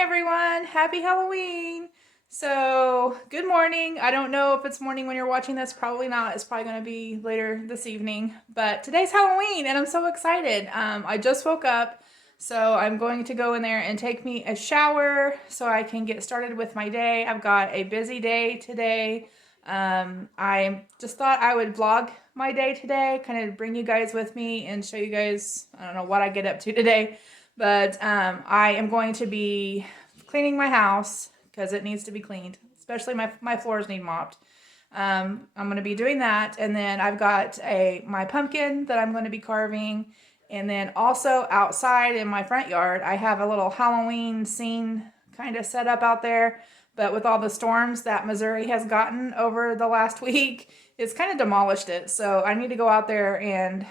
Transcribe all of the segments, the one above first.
everyone, happy Halloween. So, good morning. I don't know if it's morning when you're watching this, probably not. It's probably going to be later this evening, but today's Halloween and I'm so excited. I just woke up, so I'm going to go in there and take me a shower so I can get started with my day. I've got a busy day today. I just thought I would vlog my day today, kind of bring you guys with me and show you guys, I don't know what I get up to today. But I am going to be cleaning my house because it needs to be cleaned, especially my floors need mopped. I'm going to be doing that, and then I've got my pumpkin that I'm going to be carving, and then also outside in my front yard I have a little Halloween scene kind of set up out there. But with all the storms that Missouri has gotten over the last week, it's kind of demolished it. So I need to go out there and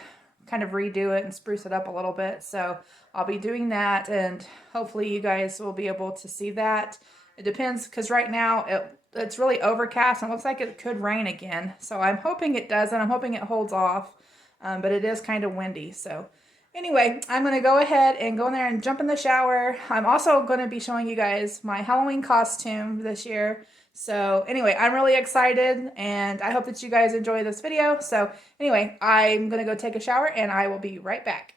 kind of redo it and spruce it up a little bit. So I'll be doing that, and hopefully you guys will be able to see that. It depends, because right now it's really overcast and it looks like it could rain again. So I'm hoping it doesn't. I'm hoping it holds off, but it is kind of windy. So anyway, I'm going to go ahead and go in there and jump in the shower. I'm also going to be showing you guys my Halloween costume this year. So anyway, I'm really excited, and I hope that you guys enjoy this video. So anyway, I'm going to go take a shower and I will be right back.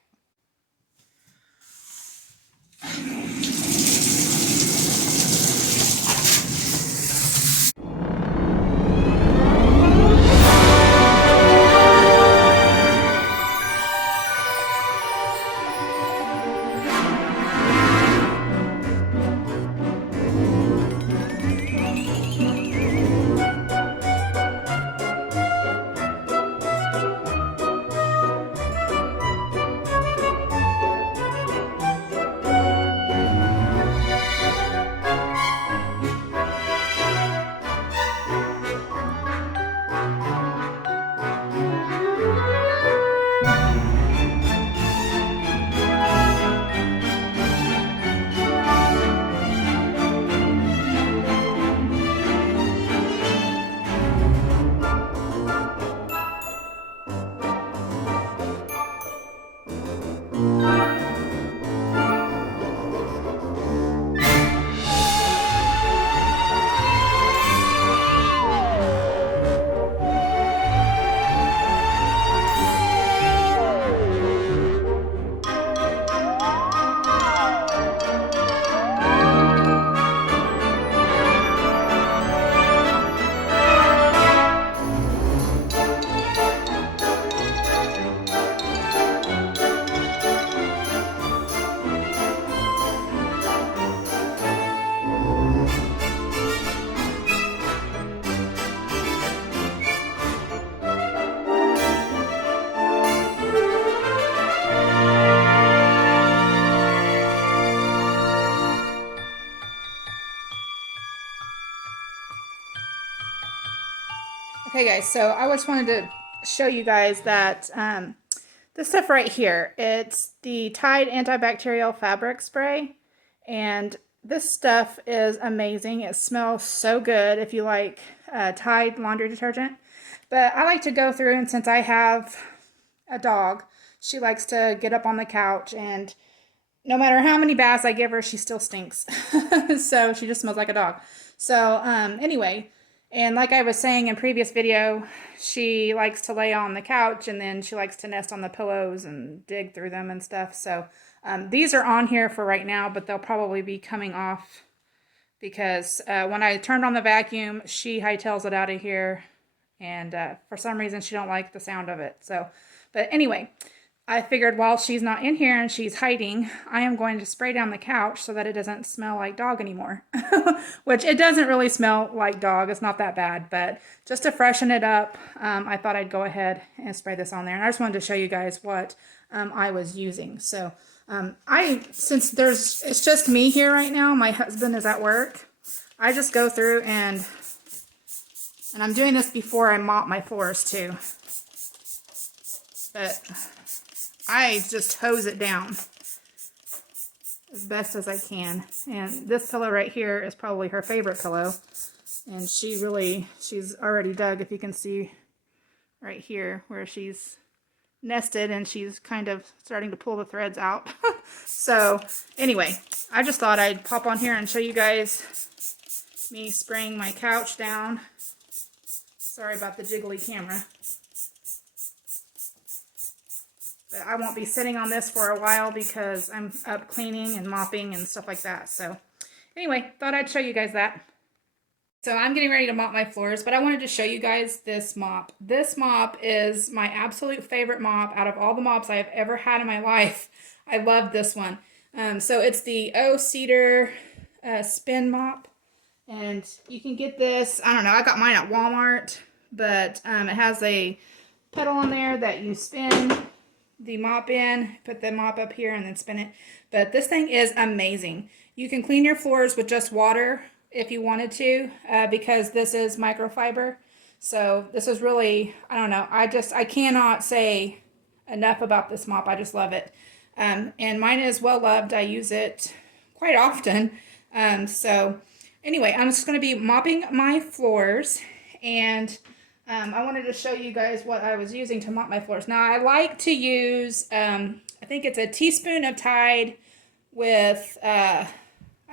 Okay guys, so I just wanted to show you guys that this stuff right here, it's the Tide Antibacterial Fabric Spray, and this stuff is amazing. It smells so good if you like Tide laundry detergent. But I like to go through, and since I have a dog, she likes to get up on the couch, and no matter how many baths I give her, she still stinks. So she just smells like a dog. So anyway, and like I was saying in previous video, she likes to lay on the couch, and then she likes to nest on the pillows and dig through them and stuff. So these are on here for right now, but they'll probably be coming off because when I turned on the vacuum, she hightails it out of here, and for some reason she don't like the sound of it. So, but anyway, I figured while she's not in here and she's hiding, I am going to spray down the couch so that it doesn't smell like dog anymore. Which it doesn't really smell like dog. It's not that bad, but just to freshen it up, I thought I'd go ahead and spray this on there. And I just wanted to show you guys what I was using. So since it's just me here right now, my husband is at work, I just go through and I'm doing this before I mop my floors too. But I just hose it down as best as I can. And this pillow right here is probably her favorite pillow. And she's already dug, if you can see right here where she's nested and she's kind of starting to pull the threads out. So anyway, I just thought I'd pop on here and show you guys me spraying my couch down. Sorry about the jiggly camera. But I won't be sitting on this for a while because I'm up cleaning and mopping and stuff like that. So anyway, thought I'd show you guys that. So I'm getting ready to mop my floors, but I wanted to show you guys this mop. This mop is my absolute favorite mop out of all the mops I have ever had in my life. I love this one. So it's the O Cedar Spin Mop. And you can get this, I don't know, I got mine at Walmart, but it has a pedal on there that you spin the mop in, put the mop up here and then spin it. But this thing is amazing. You can clean your floors with just water if you wanted to, because this is microfiber. So this is really, I don't know, I cannot say enough about this mop. I just love it. And mine is well loved. I use it quite often. So anyway, I'm just going to be mopping my floors, and I wanted to show you guys what I was using to mop my floors. Now, I like to use, I think it's a teaspoon of Tide with, I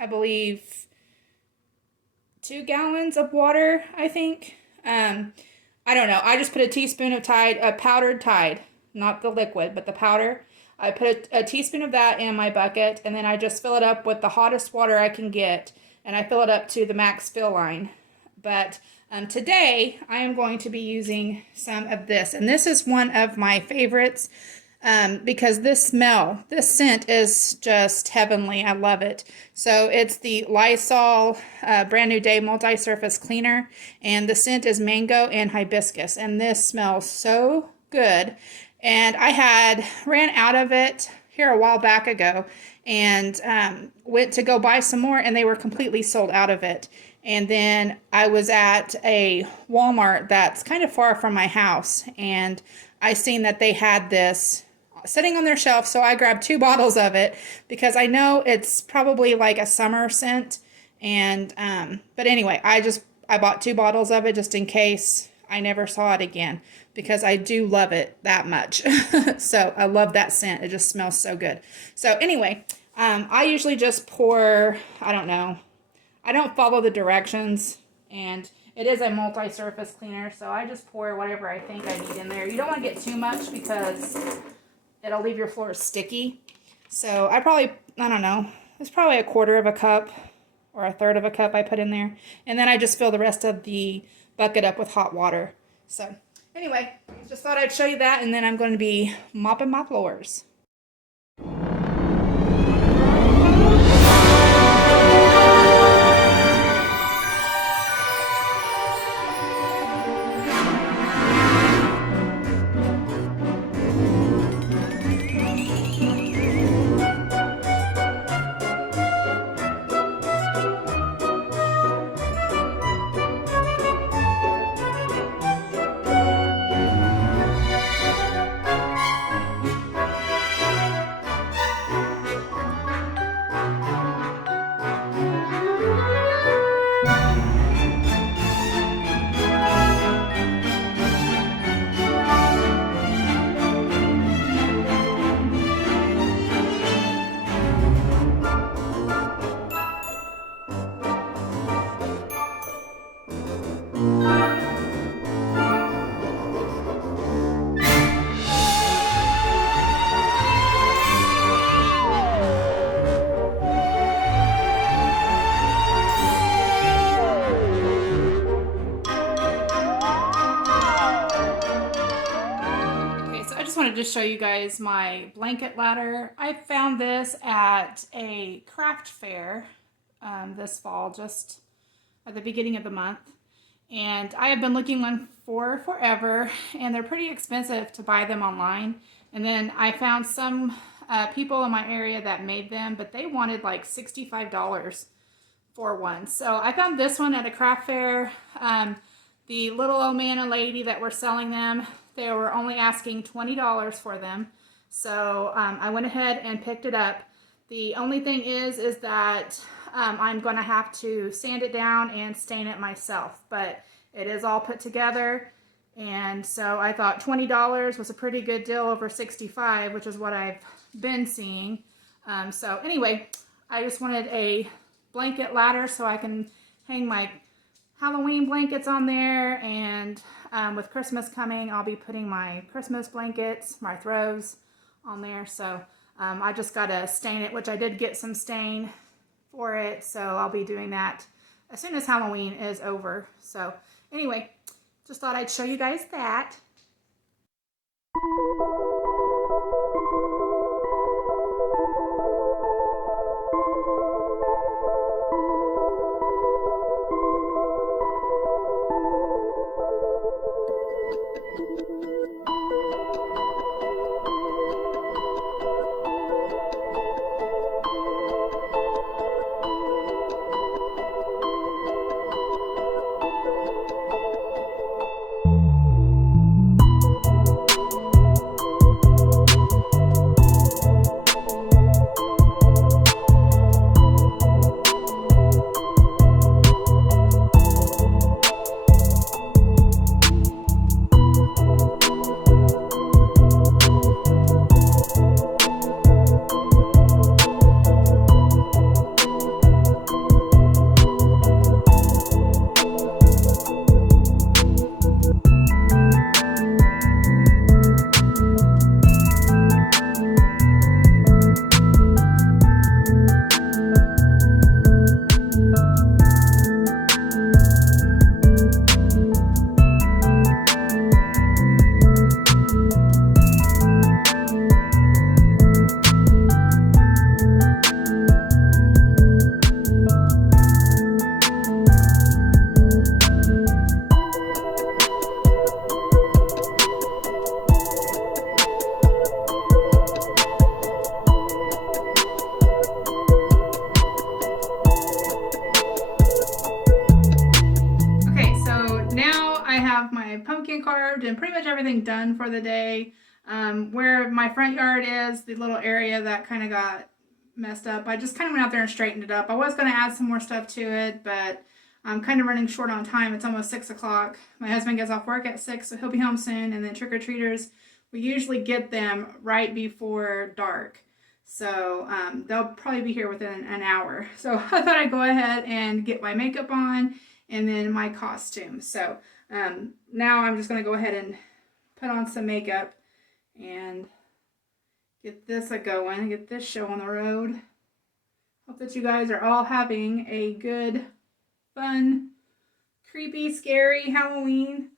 believe, 2 gallons of water, I think. I don't know. I just put a teaspoon of Tide, powdered Tide, not the liquid, but the powder. I put a teaspoon of that in my bucket, and then I just fill it up with the hottest water I can get, and I fill it up to the max fill line. But today, I am going to be using some of this, and this is one of my favorites because this scent is just heavenly. I love it. So it's the Lysol Brand New Day Multi-Surface Cleaner, and the scent is mango and hibiscus, and this smells so good. And I had ran out of it here a while back ago, and went to go buy some more, and they were completely sold out of it. And then I was at a Walmart that's kind of far from my house, and I seen that they had this sitting on their shelf, so I grabbed 2 bottles of it because I know it's probably like a summer scent. And but anyway, I bought 2 bottles of it just in case I never saw it again, because I do love it that much. So I love that scent. It just smells so good. So anyway, I usually just pour, I don't know, I don't follow the directions, and it is a multi-surface cleaner, so I just pour whatever I think I need in there. You don't want to get too much because it'll leave your floors sticky. So I don't know, it's probably a 1/4 of a cup or a 1/3 of a cup I put in there. And then I just fill the rest of the bucket up with hot water. So anyway, just thought I'd show you that, and then I'm going to be mopping my floors. Wanted to show you guys my blanket ladder. I found this at a craft fair this fall, just at the beginning of the month, and I have been looking one for forever, and they're pretty expensive to buy them online. And then I found some people in my area that made them, but they wanted like $65 for one. So I found this one at a craft fair. The little old man and lady that were selling them, they were only asking $20 for them. So I went ahead and picked it up. The only thing is that I'm going to have to sand it down and stain it myself. But it is all put together, And so I thought $20 was a pretty good deal over 65, which is what I've been seeing. So anyway, I just wanted a blanket ladder so I can hang my Halloween blankets on there, and with Christmas coming, I'll be putting my Christmas blankets, my throws on there. So I just got to stain it, which I did get some stain for it, so I'll be doing that as soon as Halloween is over. So anyway, just thought I'd show you guys that. Pumpkin carved and pretty much everything done for the day. Where my front yard is, the little area that kind of got messed up, I just kind of went out there and straightened it up. I was going to add some more stuff to it, but I'm kind of running short on time. It's almost 6 o'clock. My husband gets off work at 6, so he'll be home soon. And then trick-or-treaters, we usually get them right before dark. So they'll probably be here within an hour. So I thought I'd go ahead and get my makeup on and then my costume. So now I'm just going to go ahead and put on some makeup and get this a-going, get this show on the road. Hope that you guys are all having a good, fun, creepy, scary Halloween.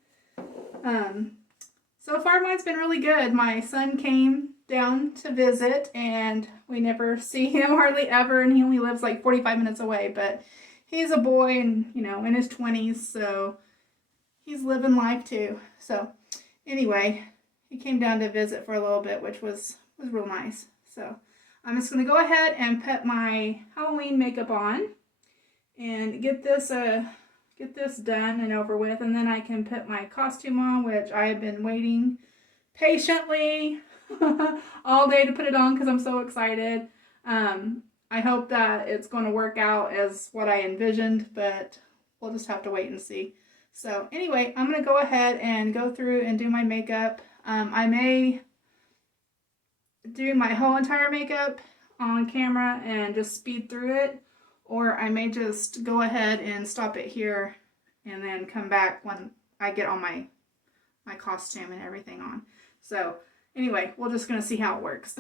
So far mine's been really good. My son came down to visit and we never see him hardly ever, and he only lives like 45 minutes away, but he's a boy and, you know, in his 20s, so he's living life too. So anyway, he came down to visit for a little bit, which was real nice. So I'm just going to go ahead and put my Halloween makeup on and get this done and over with, and then I can put my costume on, which I have been waiting patiently all day to put it on because I'm so excited. I hope that it's going to work out as what I envisioned, but we'll just have to wait and see. So anyway, I'm going to go ahead and go through and do my makeup. I may do my whole entire makeup on camera and just speed through it, or I may just go ahead and stop it here and then come back when I get all my costume and everything on. So anyway, we're just going to see how it works.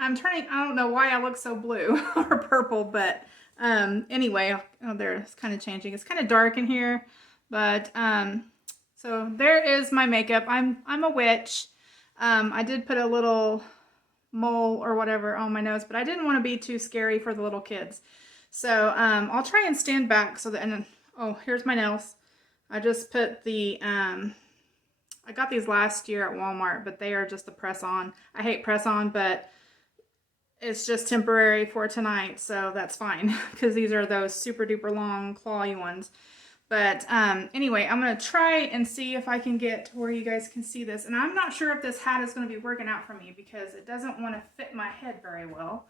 I'm turning, I don't know why I look so blue or purple, but anyway, oh, there, it's kind of changing. It's kind of dark in here, but so there is my makeup. I'm a witch. I did put a little mole or whatever on my nose, but I didn't want to be too scary for the little kids. So I'll try and stand back so that, and then, oh, here's my nails. I just put the, I got these last year at Walmart, but they are just the press-on. I hate press-on, but it's just temporary for tonight, so that's fine, because these are those super duper long clawy ones. But anyway, I'm going to try and see if I can get to where you guys can see this. And I'm not sure if this hat is going to be working out for me because it doesn't want to fit my head very well.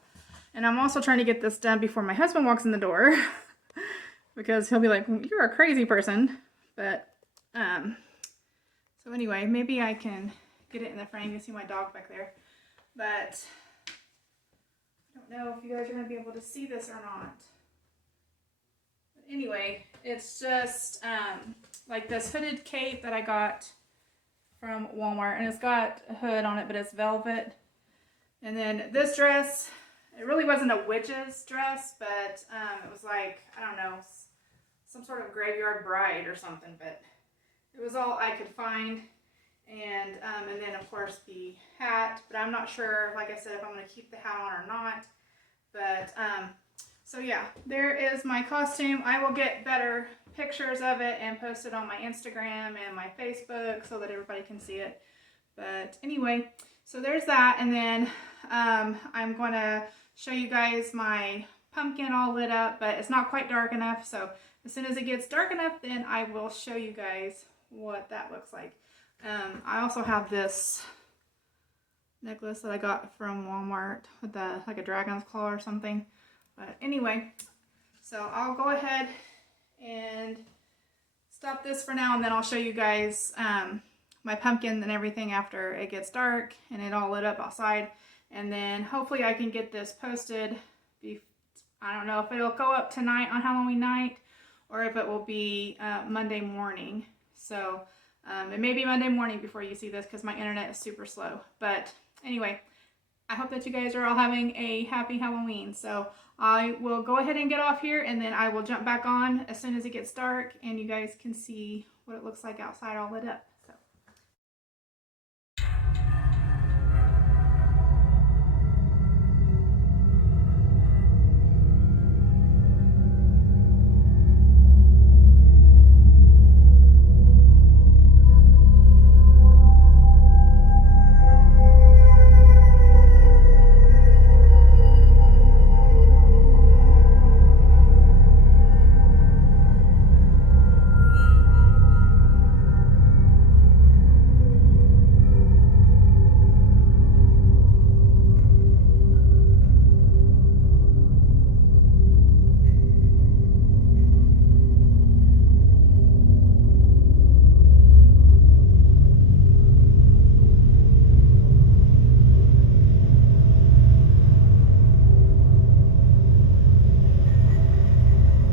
And I'm also trying to get this done before my husband walks in the door because he'll be like, you're a crazy person. But so anyway, maybe I can get it in the frame. You see my dog back there. But I don't know if you guys are going to be able to see this or not. Anyway, it's just like this hooded cape that I got from Walmart, and it's got a hood on it, but it's velvet. And then this dress, it really wasn't a witch's dress, but it was like, I don't know, some sort of graveyard bride or something, but it was all I could find. And then of course the hat, but I'm not sure, like I said, if I'm going to keep the hat on or not. But so yeah, there is my costume. I will get better pictures of it and post it on my Instagram and my Facebook so that everybody can see it. But anyway, so there's that. And then I'm going to show you guys my pumpkin all lit up, but it's not quite dark enough. So as soon as it gets dark enough, then I will show you guys what that looks like. I also have this necklace that I got from Walmart with like a dragon's claw or something. But anyway, so I'll go ahead and stop this for now, and then I'll show you guys my pumpkin and everything after it gets dark and it all lit up outside. And then hopefully I can get this posted. I don't know if it'll go up tonight on Halloween night or if it will be Monday morning. So it may be Monday morning before you see this because my internet is super slow. But anyway, I hope that you guys are all having a happy Halloween. So I will go ahead and get off here, and then I will jump back on as soon as it gets dark and you guys can see what it looks like outside all lit up.